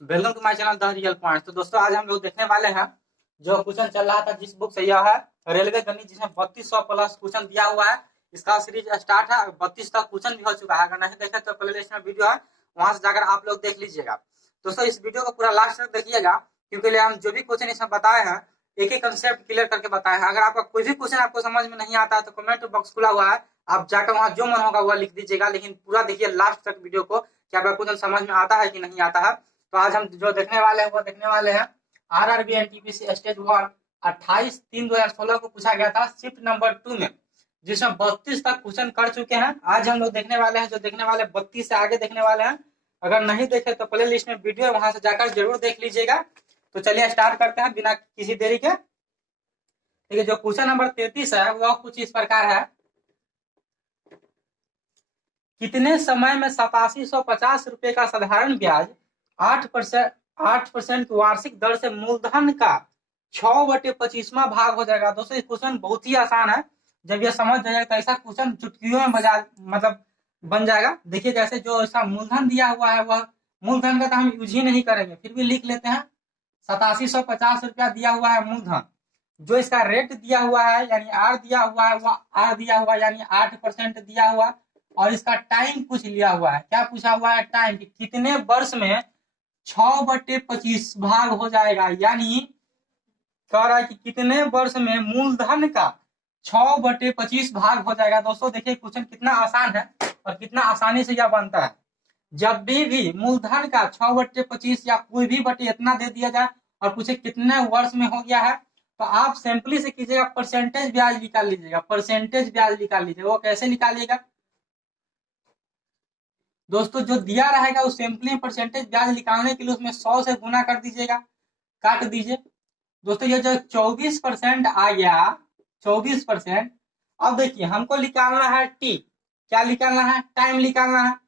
Welcome to my channel the real point. तो दोस्तों आज हम लोग देखने वाले हैं जो क्वेश्चन चल रहा था जिस बुक से, यह है रेलवे गणित, जिसमें 3200 प्लस क्वेश्चन दिया हुआ है। इसका सीरीज स्टार्ट है, 32 तक क्वेश्चन भी हो चुका है। अगर नहीं देखे तो प्ले लिस्ट में वीडियो है, वहां से जाकर आप लोग देख लीजिएगा। दोस्तों इस वीडियो को पूरा लास्ट तक देखिएगा, क्योंकि हम जो भी क्वेश्चन इसमें बताए हैं एक एक कंसेप्ट क्लियर करके बताए हैं। अगर आपका कोई भी क्वेश्चन आपको समझ में नहीं आता है तो कमेंट बॉक्स खुला हुआ है, आप जाकर वहां जो मन होगा वह लिख दीजिएगा। लेकिन पूरा देखिए लास्ट तक वीडियो को कि आपका क्वेश्चन समझ में आता है कि नहीं आता है। तो आज हम जो देखने वाले हैं वो देखने वाले हैं आरआरबी एनटीपीसी स्टेज 1 28/3/2016 को पूछा गया था शिफ्ट नंबर 2 में, जिसमें 32 तक क्वेश्चन कर चुके हैं। आज हम लोग देखने वाले हैं, जो देखने वाले 32 से आगे देखने वाले हैं। अगर नहीं देखे तो प्ले लिस्ट में वीडियो है, वहां से जाकर जरूर देख लीजिएगा। तो चलिए स्टार्ट करते हैं बिना किसी देरी के। ठीक है, जो क्वेश्चन नंबर 33 है वह कुछ इस प्रकार है। कितने समय में 8750 रुपए का साधारण ब्याज 8% वार्षिक दर से मूलधन का 6/25वां भाग हो जाएगा। दोस्तों ये क्वेश्चन बहुत ही आसान है, जब ये समझ जाएगा तो ऐसा क्वेश्चन चुटकियों में मतलब बन जाएगा। देखिए जैसे जो ऐसा मूलधन दिया हुआ है वह मूलधन का तो हम यूज ही नहीं करेंगे, फिर भी लिख लेते हैं 8750 रुपया दिया हुआ है मूलधन। जो इसका रेट दिया हुआ है यानी आर दिया हुआ है, वह आर दिया हुआ है यानी 8% दिया हुआ। और इसका टाइम पूछ लिया हुआ है, क्या पूछा हुआ है? टाइम, कितने वर्ष में 6/25 भाग हो जाएगा, यानी कह रहा है कि कितने वर्ष में मूलधन का 6/25 भाग हो जाएगा। दोस्तों देखिए क्वेश्चन कितना आसान है और कितना आसानी से यह बनता है। जब भी मूलधन का 6/25 या कोई भी बटे इतना दे दिया जाए और पूछे कितने वर्ष में हो गया है, तो आप सिंपली से कीजिएगा परसेंटेज ब्याज निकाल लीजिएगा। परसेंटेज ब्याज निकाल लीजिएगा। वो कैसे निकालिएगा दोस्तों? जो दिया रहेगा उस सिंपली परसेंटेज ब्याज निकालने के लिए उसमें 100 से गुना कर दीजिएगा, काट दीजिए। दोस्तों ये जो 24% आ गया, 24%। अब देखिए हमको निकालना है टी, क्या निकालना है? टाइम निकालना है।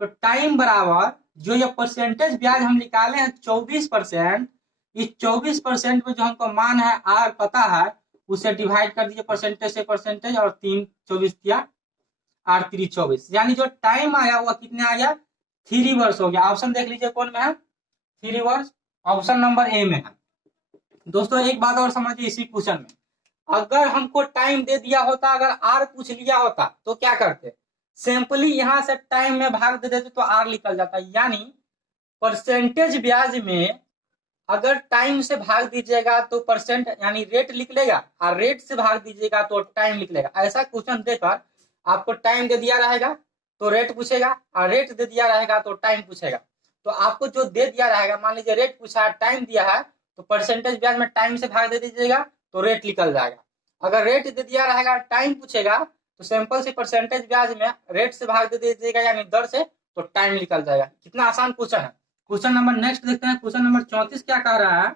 तो टाइम बराबर जो ये परसेंटेज ब्याज हम निकाले हैं 24%, इस 24% में जो हमको मान है आर पता है, उसे डिवाइड कर दीजिए परसेंटेज से परसेंटेज, और 3 24 दिया 8 3 24, यानी जो टाइम आया वो कितने आ गया? 3 वर्ष हो गया। ऑप्शन देख लीजिए कौन में है? 3 वर्ष, ऑप्शन नंबर ए में है। दोस्तों एक बात और समझिए, इसी क्वेश्चन में अगर हमको टाइम दे दिया होता, अगर आर पूछ लिया होता तो क्या करते? सिंपली यहां से टाइम में भाग दे देते तो आर निकल जाता। यानी परसेंटेज ब्याज में अगर टाइम से भाग दीजिएगा तो परसेंट यानी रेट लिख लेगा, और रेट से भाग दीजिएगा तो टाइम लिख लेगा। ऐसा क्वेश्चन देकर आपको टाइम दे दिया रहेगा तो रेट पूछेगा, और रेट दे दिया रहेगा तो टाइम पूछेगा। तो आपको जो दे दिया रहेगा, मान लीजिए रेट पूछा है, टाइम दिया है, तो परसेंटेज ब्याज में टाइम से भाग दे दीजिएगा तो रेट निकल जाएगा। अगर रेट दे दिया रहेगा, टाइम पूछेगा, तो सिंपल से परसेंटेज ब्याज में रेट से भाग दे दीजिएगा यानी दर से, तो टाइम निकल जाएगा। कितना आसान क्वेश्चन है। क्वेश्चन नंबर नेक्स्ट देखते हैं। क्वेश्चन नंबर 34 क्या कह रहा है?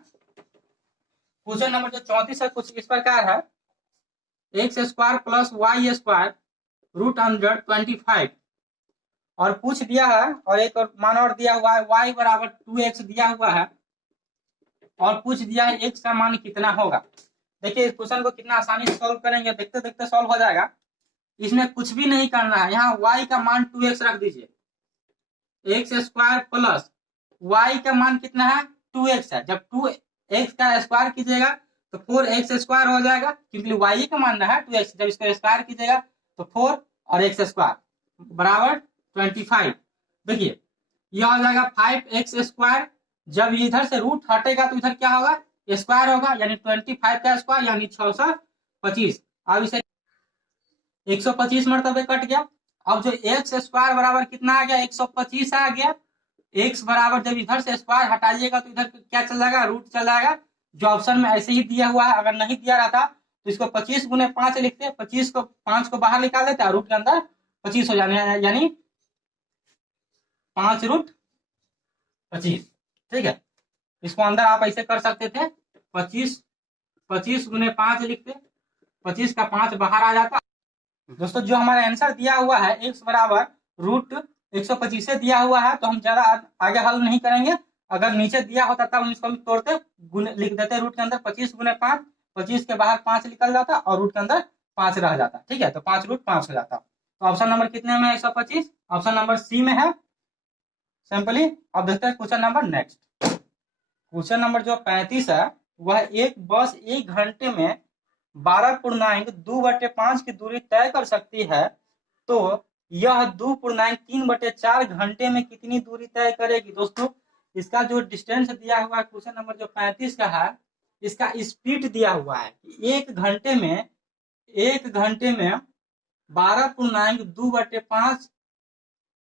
क्वेश्चन नंबर जो 34 है कुछ इस प्रकार है। x² + y² √125 और पूछ दिया है, और एक और मान और दिया हुआ है y बराबर 2x दिया हुआ है, और पूछ दिया है x का मान कितना होगा। देखिए इस क्वेश्चन को कितना आसानी से सॉल्व करेंगे, देखते देखते सॉल्व हो जाएगा। इसमें कुछ भी नहीं करना है, यहाँ y का मान 2x रख दीजिए। x² + y का मान कितना है? 2x है। जब 2x का स्क्वायर कीजिएगा तो 4x² हो जाएगा, क्योंकि y का मान है 2x। जब इसका स्क्वायर कीजिएगा तो 4 और x² बराबर 25। देखिए यह हो जाएगा 5x²। जब इधर से रूट हटेगा तो इधर क्या होगा? स्क्वायर होगा, यानी 25 का स्क्वायर यानी 625। अब इसे 125 मरतबे कट गया। अब जो x² बराबर कितना आ गया? 125 आ गया। x बराबर जब इधर से स्क्वायर हटाइएगा तो इधर क्या चल जाएगा? रूट चल जाएगा। जो ऑप्शन में ऐसे ही दिया हुआ है, अगर नहीं दिया रहता तो इसको 25 × 5 लिखते, 25 को 5 को बाहर निकाल देते, रूट के अंदर 25 हो जाने, यानी 5√25। ठीक है, इसको अंदर आप ऐसे कर सकते थे, 25 × 5 लिखते, 25 का 5 बाहर आ जाता। दोस्तों जो हमारा आंसर दिया हुआ है x बराबर √125 से दिया हुआ है, तो हम ज्यादा आगे हल नहीं करेंगे। अगर नीचे दिया होता तब हम इसको भी तोड़ते, लिख देते रूट के अंदर 25 × 5, 25 के बाहर 5 निकल जाता और रूट के अंदर 5 रह जाता। ठीक है, तो 5√5 हो जाता। तो ऑप्शन नंबर कितने में है? 125। ऑप्शन नंबर सी में है सिंपली। अब देखते हैं question number next. Question number जो 35 है वह एक बस 1 घंटे में 12.2/5 की दूरी तय कर सकती है, तो यह 2.3/4 घंटे में कितनी दूरी तय करेगी। दोस्तों इसका जो डिस्टेंस दिया हुआ है क्वेश्चन नंबर जो 35 का है, इसका स्पीड दिया हुआ है कि 1 घंटे में 12.2/5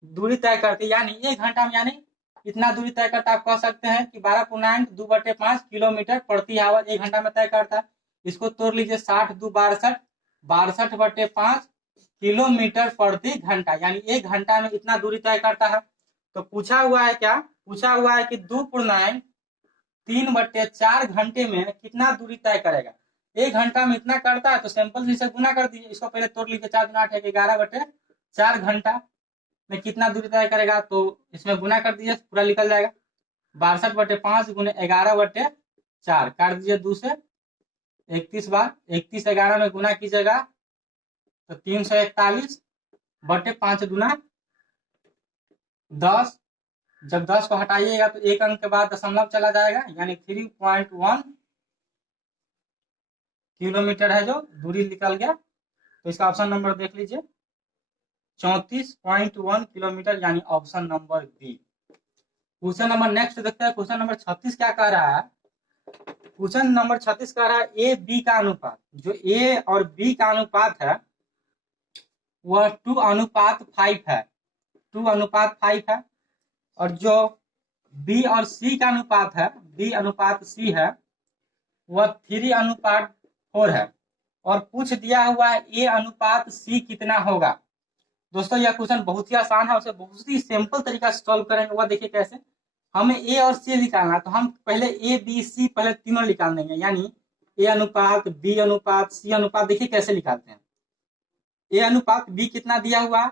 दूरी तय करती है, यानी 1 घंटा में यानी इतना दूरी तय करता है। आप कह सकते हैं कि 12.2/5 किलोमीटर प्रति आवर 1 घंटा में तय करता है। इसको तोड़ लीजिए, 60×2 = 62/5 किलोमीटर प्रति घंटा, यानी 1 घंटा में इतना दूरी तय करता है। तो पूछा हुआ है क्या, पूछा हुआ है कि 2.3/4 घंटे में कितना दूरी तय करेगा। 1 घंटा में इतना करता है तो सिंपल से गुना कर दीजिए। इसको पहले तोड़ लीजिए, 4×8 है 11/4 घंटा में कितना दूरी तय करेगा, तो इसमें गुना कर दीजिए, पूरा निकल जाएगा। 62/5 × 11/4 काट दीजिए 2 से 31 बार, 31 11 में गुना कीजिएगा तो 341/5 × 10। जब 10 को हटाइएगा तो एक अंक के बाद दशमलव चला जाएगा, यानी 3.1 किलोमीटर है जो दूरी निकल गया। तो इसका ऑप्शन नंबर देख लीजिए, 34.1 किलोमीटर, यानी option number B. Question number next देखते हैं। क्वेश्चन नंबर 36 क्या कह रहा है, क्वेश्चन नंबर 36 कह रहा है ए बी का अनुपात, जो ए और बी का अनुपात है वह 2:5 है, 2:5 है। और जो बी और सी का अनुपात है, बी अनुपात सी है, वह 3:4 है। और पूछ दिया हुआ है ए अनुपात सी कितना होगा। दोस्तों यह क्वेश्चन बहुत ही आसान है, उसे बहुत ही सिंपल तरीका से सॉल्व करेंगे। वह देखिए कैसे, हमें ए और सी निकालना है, तो हम पहले ए बी सी पहले तीनों निकाल देंगे, यानी ए अनुपात बी अनुपात सी अनुपात। देखिए कैसे निकालते हैं। ए अनुपात बी कितना दिया हुआ है,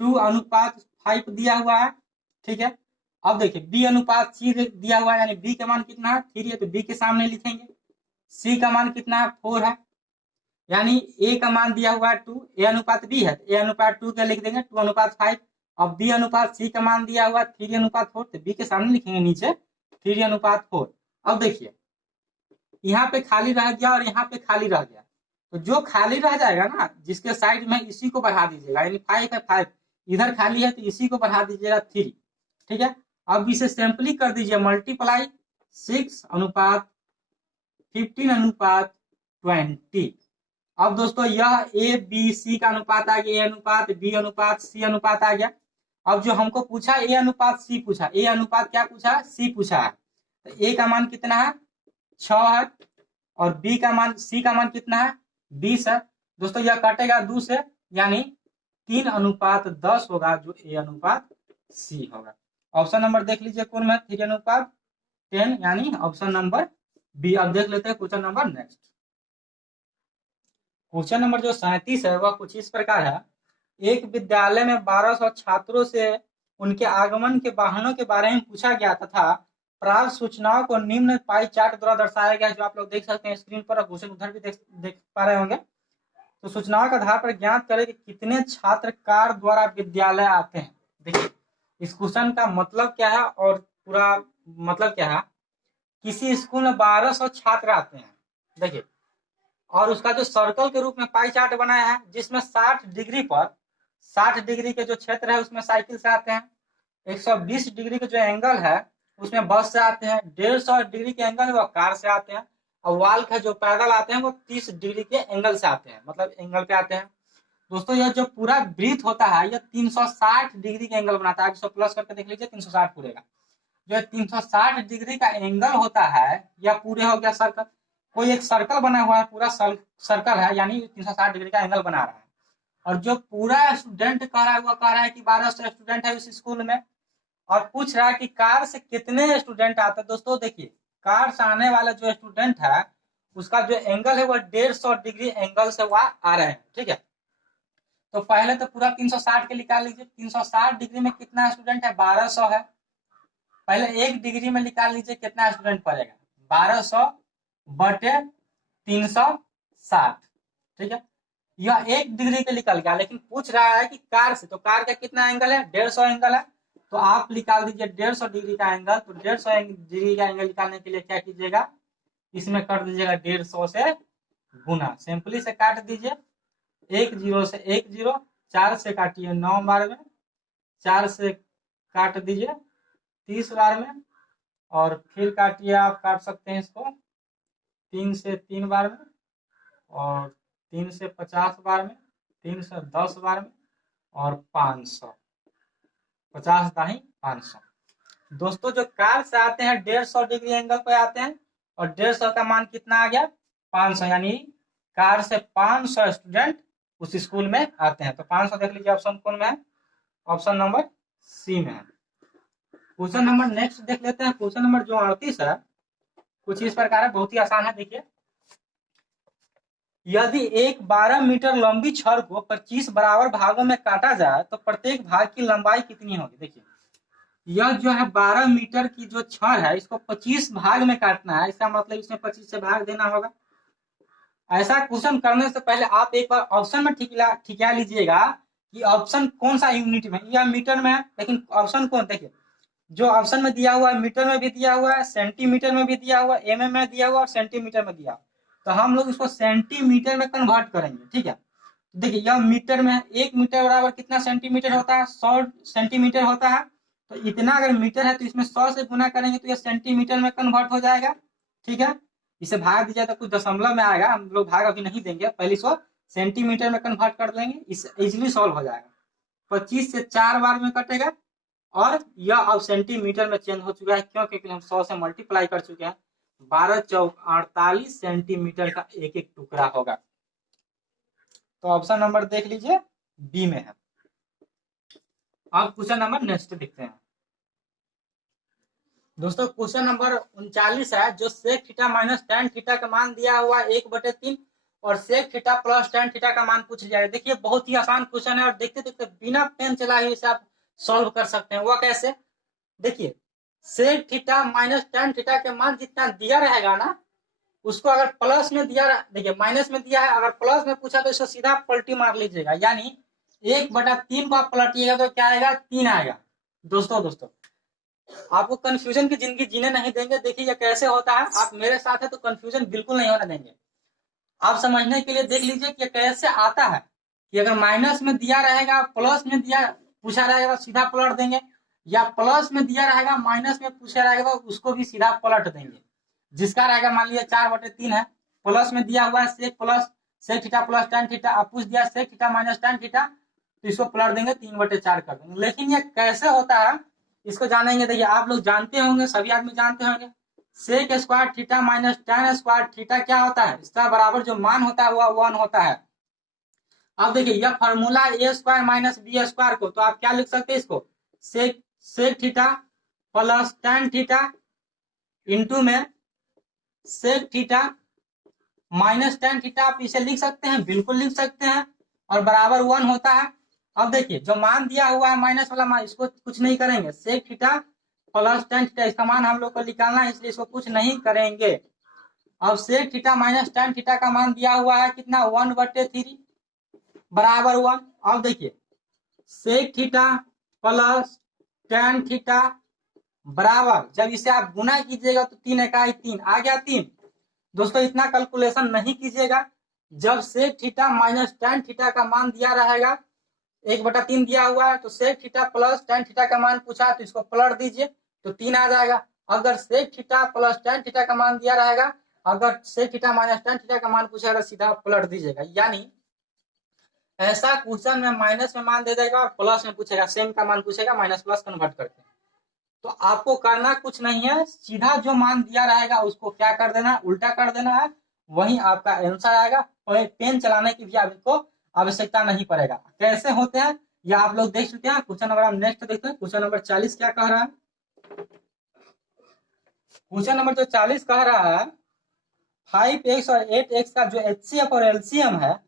2:5 दिया हुआ है, ठीक है। अब देखिए बी अनुपात सी दिया हुआ है, यानी बी का मान कितना है 3 है, तो बी के सामने लिखेंगे। सी का मान कितना है 4 है, यानी ए का मान दिया हुआ है 2, ए अनुपात बी है, ए अनुपात 2 का लिख देंगे 2:5। अब बी अनुपात सी का मान दिया हुआ 3:4, तो बी के सामने लिखेंगे नीचे 3:4। अब देखिए यहाँ पे खाली रह गया और यहाँ पे खाली रह गया, तो जो खाली रह जाएगा ना जिसके साइड में इसी को बढ़ा दीजिएगा, यानी 5 है 5, इधर खाली है तो इसी को बढ़ा दीजिएगा 3, ठीक है। अब इसे सिंपली कर दीजिए मल्टीप्लाई 6:15:20। अब दोस्तों यह ए बी सी का अनुपात आ गया, ए अनुपात बी अनुपात सी अनुपात आ गया। अब जो हमको पूछा ए अनुपात सी पूछा, ए अनुपात क्या पूछा सी पूछा है, तो ए का मान कितना है 6 है, और बी का मान सी का मान कितना है 20 है। दोस्तों यह कटेगा 2 से, यानी 3:10 होगा, जो ए अनुपात सी होगा। ऑप्शन नंबर देख लीजिए कौन में 3:10, यानी ऑप्शन नंबर बी। अब देख लेते हैं question number next. Question number जो 37 है वह कुछ इस प्रकार है। एक विद्यालय में 1200 छात्रों से उनके आगमन के वाहनों के बारे में पूछा गया तथा प्राप्त सूचनाओं को निम्न पाई चार्ट द्वारा दर्शाया गया, जो आप लोग देख सकते हैं स्क्रीन पर, क्वेश्चन उधर भी देख पा रहे होंगे। तो सूचनाओं के आधार पर ज्ञात करें कि कितने छात्र कार द्वारा विद्यालय आते हैं। देखिए इस क्वेश्चन का मतलब क्या है और पूरा मतलब क्या है। किसी स्कूल में 1200 छात्र आते हैं, देखिए, और उसका जो सर्कल के रूप में पाई चार्ट बनाया है, जिसमें 60 डिग्री पर 60 डिग्री के जो क्षेत्र है उसमें साइकिल से आते हैं, 120 डिग्री के जो एंगल है उसमें बस से आते हैं, 150 डिग्री के एंगल है वो कार से आते हैं, और वाल का जो पैदल आते हैं वो 30 डिग्री के एंगल से आते हैं, मतलब एंगल पे आते हैं। दोस्तों यह जो पूरा वृत्त होता है यह 360 डिग्री के एंगल बनाता है। 100 प्लस करके देख लीजिए 360 पूरेगा। जो 360 डिग्री का एंगल होता है यह पूरे हो गया सर्कल। कोई एक सर्कल बना हुआ है, पूरा सर्कल है, यानी 360 डिग्री का एंगल बना रहा है। और जो पूरा स्टूडेंट कह रहा है वह कह रहा है कि 1200 स्टूडेंट है उस स्कूल में, और पूछ रहा है कि कार से कितने स्टूडेंट आते हैं। दोस्तों देखिए कार से आने वाला जो स्टूडेंट है उसका जो एंगल है वह 150 डिग्री एंगल से वह आ रहे हैं, ठीक है। तो पहले तो पूरा 360 के निकाल लीजिए, 360 डिग्री में कितना स्टूडेंट है 1200 है। पहले 1 डिग्री में निकाल लीजिए कितना स्टूडेंट पड़ेगा 1200/360, ठीक है। यह 1 डिग्री के निकल गया, लेकिन पूछ रहा है कि कार से, तो कार का कितना एंगल है 150 एंगल है, तो आप निकाल दीजिए 150 डिग्री का एंगल। तो 150 डिग्री का एंगल निकालने के लिए क्या कीजिएगा, इसमें कर दीजिएगा 150 से गुना, सिंपली से काट दीजिए, 1 0 से 1 0, 4 से काटिए 9 बार में, 4 से काट दीजिए 30 बार में, और फिर काटिए, आप काट सकते हैं इसको 3 से 3 बार में, और 3 से 50 बार में, 3 से 10 बार में, और 500, 50 दाही 500। दोस्तों जो कार से आते हैं 150 डिग्री एंगल पे आते हैं, और 150 का मान कितना आ गया 500, यानी कार से 500 स्टूडेंट उस स्कूल में आते हैं। तो 500 देख लीजिए ऑप्शन कौन में है, ऑप्शन नंबर सी में है। क्वेश्चन नंबर नेक्स्ट देख लेते हैं। क्वेश्चन नंबर जो 38 है कुछ इस प्रकार है, बहुत ही आसान है। देखिए, यदि एक 12 मीटर लंबी छड़ को 25 बराबर भागों में काटा जाए तो प्रत्येक भाग की लंबाई कितनी होगी। देखिए, यह जो है 12 मीटर की जो छड़ है इसको 25 भाग में काटना है, इसका मतलब इसमें 25 से भाग देना होगा। ऐसा क्वेश्चन करने से पहले आप एक बार ऑप्शन में ठिका लीजिएगा कि ऑप्शन कौन सा यूनिट में, या मीटर में है, लेकिन ऑप्शन कौन, देखिए जो ऑप्शन में दिया हुआ है मीटर में भी दिया हुआ है, सेंटीमीटर में भी दिया हुआ है, एमएम में दिया हुआ है और सेंटीमीटर में दिया हुआ है। तो हम लोग इसको सेंटीमीटर में कन्वर्ट करेंगे, ठीक है। देखिए यह मीटर में है, 1 मीटर बराबर कितना सेंटीमीटर होता है, 100 सेंटीमीटर होता है। तो इतना अगर मीटर है तो इसमें 100 से गुना करेंगे तो यह सेंटीमीटर में कन्वर्ट हो जाएगा, ठीक है। इसे भाग दीजिए तो कुछ दशमलव में आएगा, हम लोग भाग अभी नहीं देंगे, पहले इसको सेंटीमीटर में कन्वर्ट कर लेंगे, इस इजिली सॉल्व हो जाएगा। 25 से 4 बार में कटेगा, और यह अब सेंटीमीटर में चेंज हो चुका है, क्यों, क्योंकि हम 100 से मल्टीप्लाई कर चुके हैं। 12 चौक 48 सेंटीमीटर का एक एक टुकड़ा होगा। तो ऑप्शन नंबर देख लीजिए बी में है। अब क्वेश्चन नंबर नेक्स्ट देखते हैं। दोस्तों क्वेश्चन नंबर 39 है, जो sec theta minus tan theta का मान दिया हुआ 1/3 और sec theta plus tan theta का मान पूछ लिया है। देखिए बहुत ही आसान क्वेश्चन है, और देखते देखते बिना पेन चलाए इसे आप सॉल्व कर सकते हैं। वह कैसे, देखिए sec theta minus tan theta के मान जितना दिया रहेगा ना, उसको अगर प्लस में दिया, देखिए माइनस में दिया है, अगर प्लस में पूछा तो इसको सीधा पलटी मार लीजिएगा, यानी 1/3 को आप पलटिएगा तो क्या आएगा, 3 आएगा। दोस्तों आपको कंफ्यूजन की जिंदगी जीने नहीं देंगे। देखिए ये कैसे होता है, आप मेरे साथ है तो कंफ्यूजन बिल्कुल नहीं होने देंगे। आप समझने के लिए देख लीजिए कि कैसे आता है, कि अगर माइनस में दिया रहेगा प्लस में दिया पूछा रहेगा तो सीधा पलट देंगे, या प्लस में दिया रहेगा माइनस में पूछा रहेगा तो उसको भी सीधा पलट देंगे। जिसका रहेगा मान लीजिए 4/3 है, प्लस में दिया हुआ है sec plus sec theta plus tan theta, आप पूछ दिया sec theta minus tan theta, तो इसको पलट देंगे 3/4 कर देंगे। लेकिन ये कैसे होता है इसको जानेंगे। देखिए आप लोग जानते होंगे, सभी आदमी जानते होंगे, sec square theta minus tan square theta क्या होता है, इसका बराबर जो मान होता है वह 1 होता है। अब देखिए यह formula a square minus b square को, तो आप क्या लिख सकते हैं, इसको sec theta plus tan theta into में sec theta minus tan theta, आप इसे लिख सकते हैं, बिल्कुल लिख सकते हैं, और बराबर 1 होता है। अब देखिए जो मान दिया हुआ है माइनस वाला मान, इसको कुछ नहीं करेंगे, sec theta plus tan theta इसका मान हम लोग को निकालना है, इसलिए इसको कुछ नहीं करेंगे। अब sec theta minus tan theta का मान दिया हुआ है कितना, 1/3 बराबर 1। अब देखिए sec theta plus tan theta बराबर, जब इसे आप गुना कीजिएगा तो 3 इकाई 3 आ गया 3। दोस्तों इतना कैलकुलेशन नहीं कीजिएगा, जब sec theta minus tan theta का मान दिया रहेगा 1/3 दिया हुआ है, तो sec theta plus tan theta का मान पूछा है तो इसको पलट दीजिए तो 3 आ जाएगा। अगर sec theta plus tan theta का मान दिया रहेगा, अगर sec theta minus tan theta का मान पूछेगा तो सीधा पलट दीजिएगा। यानी ऐसा क्वेश्चन में माइनस में मान दे देगा और प्लस में पूछेगा, सेम का मान पूछेगा माइनस प्लस कन्वर्ट करके। तो आपको करना कुछ नहीं है, सीधा जो मान दिया रहेगा उसको क्या कर देना, उल्टा कर देना है, वही आपका आंसर आएगा। पेन चलाने की भी आपको आवश्यकता नहीं पड़ेगा। कैसे होते हैं या आप लोग देख चुके हैं। क्वेश्चन नंबर हम नेक्स्ट देखते हैं। क्वेश्चन नंबर 40 क्या कह रहा है, क्वेश्चन नंबर जो 40 कह रहा है 5x और 8x का जो HCF और LCM है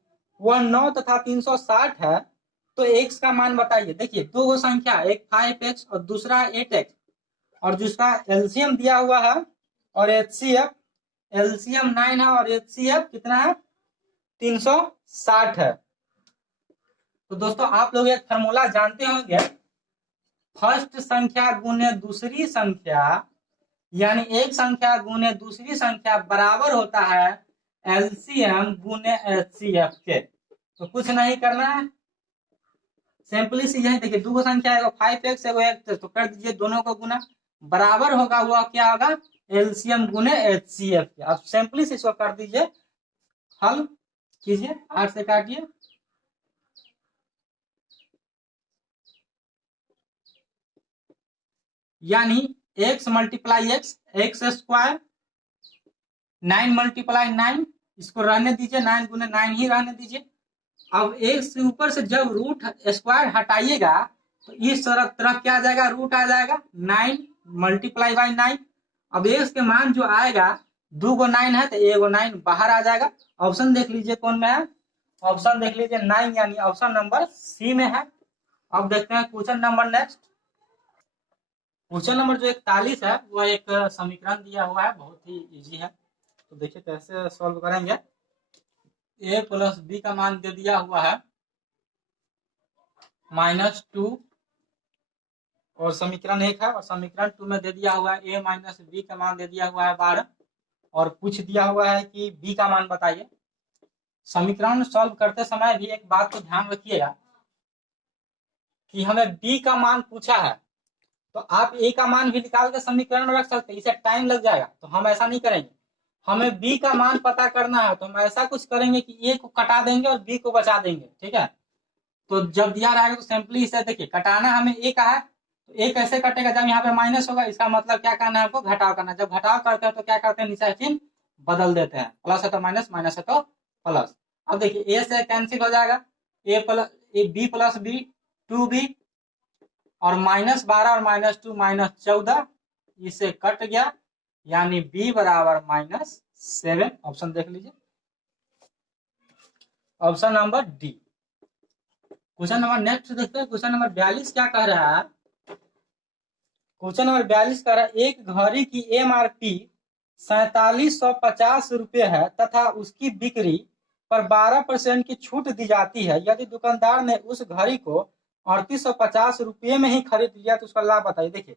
वह 9 तथा 360 है, तो x का मान बताइए। देखिए दो गो संख्या, एक 5x और दूसरा 8x, और जिसका एलसीएम दिया हुआ है और HCF, एलसीएम 9 है और HCF कितना है 360 है। तो दोस्तों आप लोग एक फॉर्मूला जानते होंगे फर्स्ट संख्या गुने दूसरी संख्या, यानी एक संख्या गुने दूसरी संख्या बराबर होता है एलसीएम गुने एचसीएफ के। तो कुछ नहीं करना है, सिंपली सी यही देखिए, दो संख्या है 5x एगो x, तो कर दीजिए दोनों को गुना, बराबर होगा वह क्या होगा एलसीएम गुने एचसीएफ के। अब सिंपली से इसको कर दीजिए, हल कीजिए, 8 से काटिए, यानी x multiply x square, 9 multiply 9, इसको रहने दीजिए, 9 गुने 9 ही रहने दीजिए। अब x के ऊपर से जब रूट स्क्वायर हटाइएगा तो इस तरफ क्या आ जाएगा, रूट आ जाएगा, 9 मल्टीप्लाई बाई 9। अब x के मान जो आएगा, 2 को 9 है तो 1 को 9 बाहर आ जाएगा। ऑप्शन देख लीजिए कौन में है, ऑप्शन देख लीजिए 9, यानी ऑप्शन नंबर सी में है। अब देखते हैं question number next. Question number जो 41 है वह एक समीकरण दिया हुआ है, बहुत ही इजी है, तो देखिए कैसे सॉल्व करेंगे। a प्लस बी का मान दे दिया हुआ है -2, और समीकरण 1 है, और समीकरण 2 में दे दिया हुआ है a माइनस बी का मान दे दिया हुआ है 12, और पूछ दिया हुआ है कि b का मान बताइए। समीकरण सॉल्व करते समय भी एक बात को ध्यान रखिएगा कि हमें b का मान पूछा है, तो आप a का मान भी निकाल के समीकरण में रख सकते हैं, इसे टाइम लग जाएगा, तो हम ऐसा नहीं करेंगे। हमें b का मान पता करना है तो हम ऐसा कुछ करेंगे कि a को कटा देंगे और b को बचा देंगे, ठीक है। तो जब दिया रहेगा तो सिंपली इसे देखिए, कटाना हमें a का है, तो a कैसे कटेगा, जब यहाँ पे माइनस होगा, इसका मतलब क्या करना है आपको, घटाव करना। जब घटाव करते हैं तो क्या करते हैं, नीचे चिन्ह बदल देते हैं, प्लस है तो माइनस, माइनस है तो प्लस। अब देखिए a से कैंसिल हो जाएगा, b प्लस बी 2b, और -12 और -2 -14, इसे कट गया, यानी b बराबर -7। ऑप्शन देख लीजिए, option number D. Question number next देखते हैं। क्वेश्चन नंबर 42 क्या कह रहा है, क्वेश्चन नंबर 42 कह रहा है एक घड़ी की एमआरपी 4750 रुपये है तथा उसकी बिक्री पर 12% की छूट दी जाती है। यदि दुकानदार ने उस घड़ी को 3850 रुपये में ही खरीद लिया तो उसका लाभ बताइए। देखिए,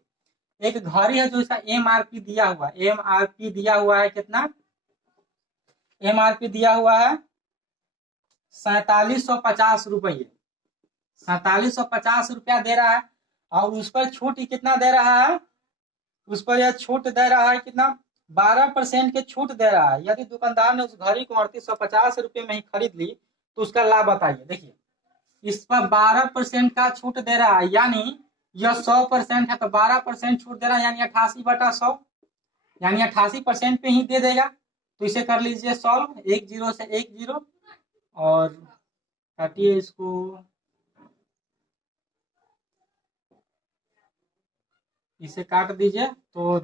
एक घड़ी है जो इसका एमआरपी दिया हुआ है, एमआरपी दिया हुआ है कितना, एमआरपी दिया हुआ है 4750 रुपये, 4750 रुपया दे रहा है, और उस पर छूट कितना दे रहा है, उस पर यह छूट दे रहा है कितना, 12% के छूट दे रहा है। यदि दुकानदार ने उस घड़ी को 3850 रुपये में ही खरीद ली तो उसका लाभ बताइए। देखिए, इस पर 12% का छूट दे रहा है, यानी यह 100% है तो 12% छूट दे रहा है, यानी 88/100, यानी 88% पे ही दे देगा। तो इसे कर लीजिए सॉल्व, 1 0 से 1 0, और काटिए इसको, इसे काट दीजिए, तो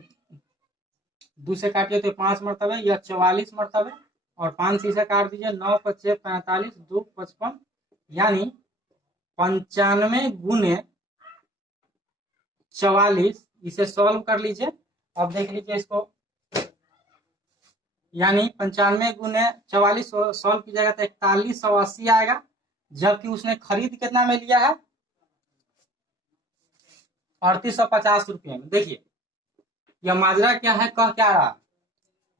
2 से काटिए तो 5 मरतबे, या 44 मरतबे, और 5 से इसे काट दीजिए, 9 × 5 = 45, 2 × 55, यानी 95 गुने 44। इसे सॉल्व कर लीजिए। अब देख लीजिए इसको, यानी 95 गुने 44 सॉल्व कीजिएगा तो 4180 आएगा, जबकि उसने खरीद कितना में लिया है, 3850 रुपये में। देखिए, यह माजरा क्या है, कह क्या रहा,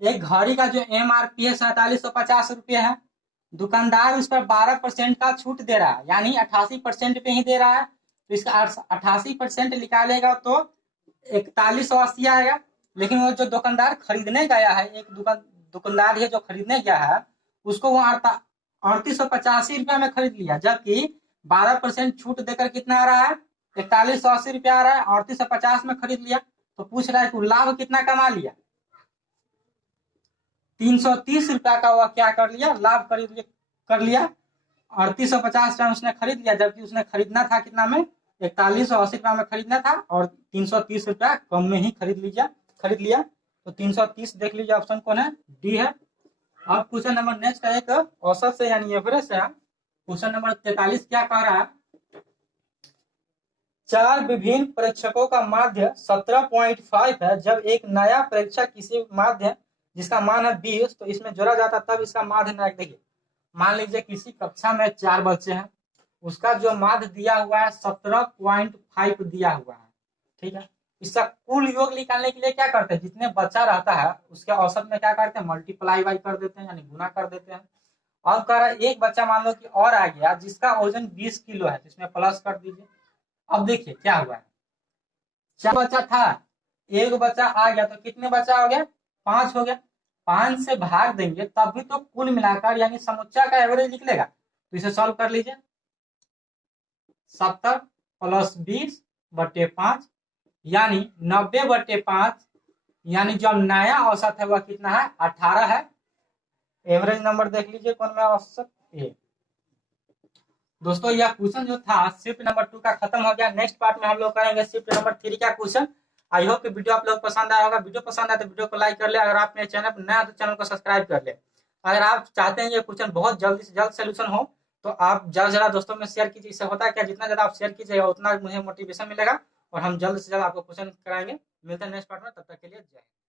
एक घड़ी का जो एमआरपी है 4750 रुपये है, दुकानदार उस पर 12% का छूट दे रहा है, यानी 88% पे ही दे रहा है, तो इसका 88% निकालेगा तो 4180 आएगा। लेकिन वो जो दुकानदार खरीदने गया है, एक दुकानदार है जो खरीदने गया है, उसको वो 3885 रुपया में खरीद लिया, जबकि 12% छूट देकर कितना आ रहा है, 4180 रुपया आ रहा है, 3850 में खरीद लिया। तो पूछ रहा है कि लाभ कितना कमा लिया, 330 रुपया का वह क्या कर लिया, लाभ कर लिया। 3850 रुपया उसने खरीद लिया, जबकि उसने खरीदना था कितना में, 4180 रुपया में खरीदना था, और 330 रुपया कम में ही खरीद लिया। तो 330 देख लीजिए, ऑप्शन कौन है, डी है। अब क्वेश्चन नंबर नेक्स्ट है, एक औसत से यानी एवरेज है। क्वेश्चन नंबर 43 क्या कह रहा है, 4 विभिन्न परीक्षकों का माध्य 17.5 है। जब एक नया परीक्षक किसी माध्य जिसका मान है 20 तो इसमें जोड़ा जाता तब इसका माध्य नया। देखिए, मान लीजिए किसी कक्षा में 4 बच्चे हैं, उसका जो माध्य दिया हुआ है 17.5 दिया हुआ है, ठीक है। इसका कुल योग निकालने के लिए क्या करते हैं, जितने बच्चा रहता है उसके औसत में क्या करते हैं, मल्टीप्लाई बाई कर देते हैं, यानी गुना कर देते हैं। अब कह रहा है एक बच्चा मान लो कि और आ गया जिसका वजन 20 किलो है, जिसमें प्लस कर दीजिए। अब देखिए क्या हुआ है, 4 बच्चा था, एक बच्चा आ गया तो कितने बच्चा हो गया, 5 हो गया। 5 से भाग देंगे तब भी तो कुल मिलाकर यानी समुच्चा का एवरेज निकलेगा। तो इसे सॉल्व कर लीजिए, 70 प्लस 20/5 यानी 90/5, यानी जो नया औसत है वह कितना है, 18 है। एवरेज नंबर देख लीजिए कौन में औसत ए। दोस्तों यह क्वेश्चन जो था शिफ्ट नंबर 2 का खत्म हो गया। नेक्स्ट पार्ट में हम लोग करेंगे शिफ्ट नंबर 3 का क्वेश्चन। आई होप कि वीडियो आप लोग पसंद आया होगा। वीडियो पसंद आया तो वीडियो को लाइक कर ले, अगर आप मेरे चैनल पर नया तो चैनल को सब्सक्राइब कर ले। अगर आप चाहते हैं ये क्वेश्चन बहुत जल्दी से जल्द सोल्यूशन हो तो आप ज्यादा से ज्यादा दोस्तों में शेयर कीजिए। इससे होता है क्या, जितना ज्यादा आप शेयर कीजिएगा उतना मुझे मोटिवेशन मिलेगा और हम जल्द से जल्द आपको क्वेश्चन कराएंगे। मिलते हैं नेक्स्ट पार्ट में, तब तक के लिए जय हिंद।